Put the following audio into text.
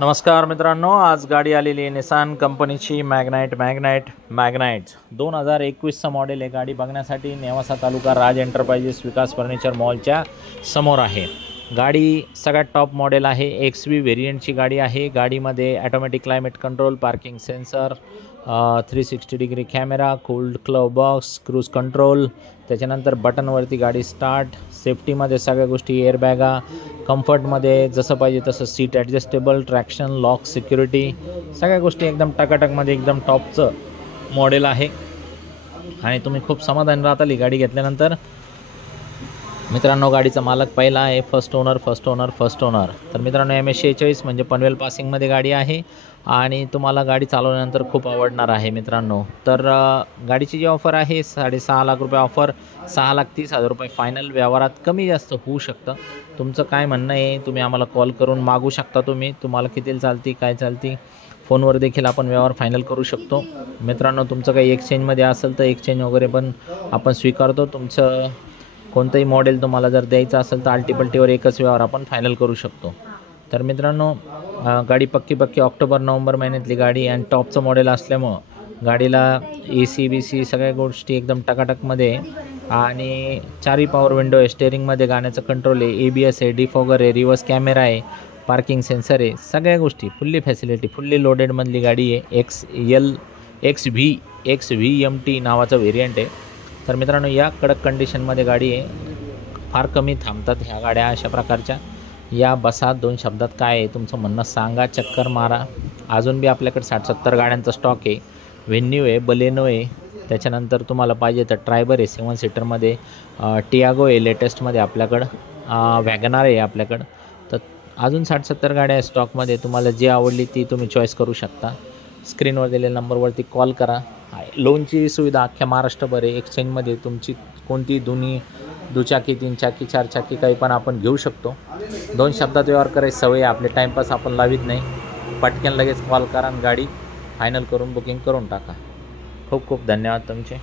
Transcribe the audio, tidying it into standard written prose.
नमस्कार मित्रांनो, आज गाडी आलेली आहे निसान कंपनीची मॅग्नाइट 2021चं मॉडेल आहे। गाडी बघण्यासाठी नेवासा तालुका राज एंटरप्राइजेस विकास फर्निचर मॉलच्या समोर आहे। गाडी सगळ्यात टॉप मॉडेल आहे। XV व्हेरियंटची गाडी आहे। गाडीमध्ये automatic climate control, parking sensor, 360 degree camera, cold club box, cruise control, त्याच्यानंतर बटनवरती गाडी स्टार्ट, सेफ्टीमध्ये सगळ्या गोष्टी, एअरबॅगा, कम्फर्टमध्ये जसं पाहिजे तसं seat adjustable, traction, lock, security, सगळ्या गोष्टी एकदम टकाटकमध्ये एकदम टॉपचं मॉडेल आहे आणि तुम्ही खूप समाधान राहताल ही गाडी घेतल्यानंतर। मित्रांनो, गाडीचा मालक पहिला आहे, फर्स्ट ओनर। तर मित्रांनो, MS46 म्हणजे पनवेल पासिंगमध्ये गाडी आहे आणि तुम्हाला गाडी चालवल्यानंतर खूप आवडणार आहे मित्रांनो। तर गाडीची जी ऑफर आहे 6.5 लाख रुपये ऑफर, 6,30,000 रुपये फायनल, व्यवहारात कमी जास्त होऊ शकतं। तुमचं काय म्हणणं आहे तुम्ही आम्हाला कॉल करून मागू शकता। तुम्हाला किती चालती, काय चालती, फोनवर देखील आपण व्यवहार फायनल करू शकतो मित्रांनो। तुमचं काही एक्सचेंजमध्ये असेल तर एक्सचेंज वगैरे पण आपण स्वीकारतो। तुमचं कोणतंही मॉडेल तुम्हाला जर द्यायचं असेल तर आल्टीपल्टीवर एकच व्यवहार आपण फायनल करू शकतो। तर मित्रांनो, गाडी पक्की ऑक्टोबर-नोव्हेंबर महिन्यातली गाडी आणि टॉपचं मॉडेल असल्यामुळं गाडीला AC BC सगळ्या गोष्टी एकदम टकाटकमध्ये आणि 4 पॉवर विंडो आहे, स्टेअरिंगमध्ये गाण्याचं कंट्रोल आहे, ABS आहे, डिफॉगर आहे, रिव्हर्स कॅमेरा आहे, पार्किंग सेन्सर आहे, सगळ्या गोष्टी फुल्ली फॅसिलिटी, फुल्ली लोडेडमधली गाडी आहे। XVMT नावाचं व्हेरियंट आहे। तर मित्रांनो, या कडक कंडिशनमध्ये गाडी आहे, फार कमी थांबतात ह्या गाड्या अशा प्रकारच्या। या बसा 2 शब्दात काय आहे तुमचं म्हणणं सांगा, चक्कर मारा। अजून बी आपल्याकडे 60-70 गाड्यांचा स्टॉक आहे। व्हेन्यू आहे, बलेनो आहे, त्याच्यानंतर तुम्हाला पाहिजे तर ट्रायबर आहे 7 सीटरमध्ये, टियागो आहे लेटेस्टमध्ये आपल्याकडं, वॅगनार आहे आपल्याकडं। तर अजून 60-70 गाड्या आहे स्टॉकमध्ये, तुम्हाला जी आवडली ती तुम्ही चॉईस करू शकता। स्क्रीनवर दिलेल्या नंबरवरती कॉल करा। लोनची सुविधा अख्ख्या महाराष्ट्रभर आहे। एक्सचेंजमध्ये तुमची कोणती दुचाकी, 3 चाकी, 4 चाकी काही पण आपण घेऊ शकतो। 2 शब्दात व्यवहार करायची सवय, आपले टाईमपास आपण लावित नाही। पटकन लगेच कॉल करा आणि गाडी फायनल करून बुकिंग करून टाका। खूप खूप धन्यवाद तुमचे।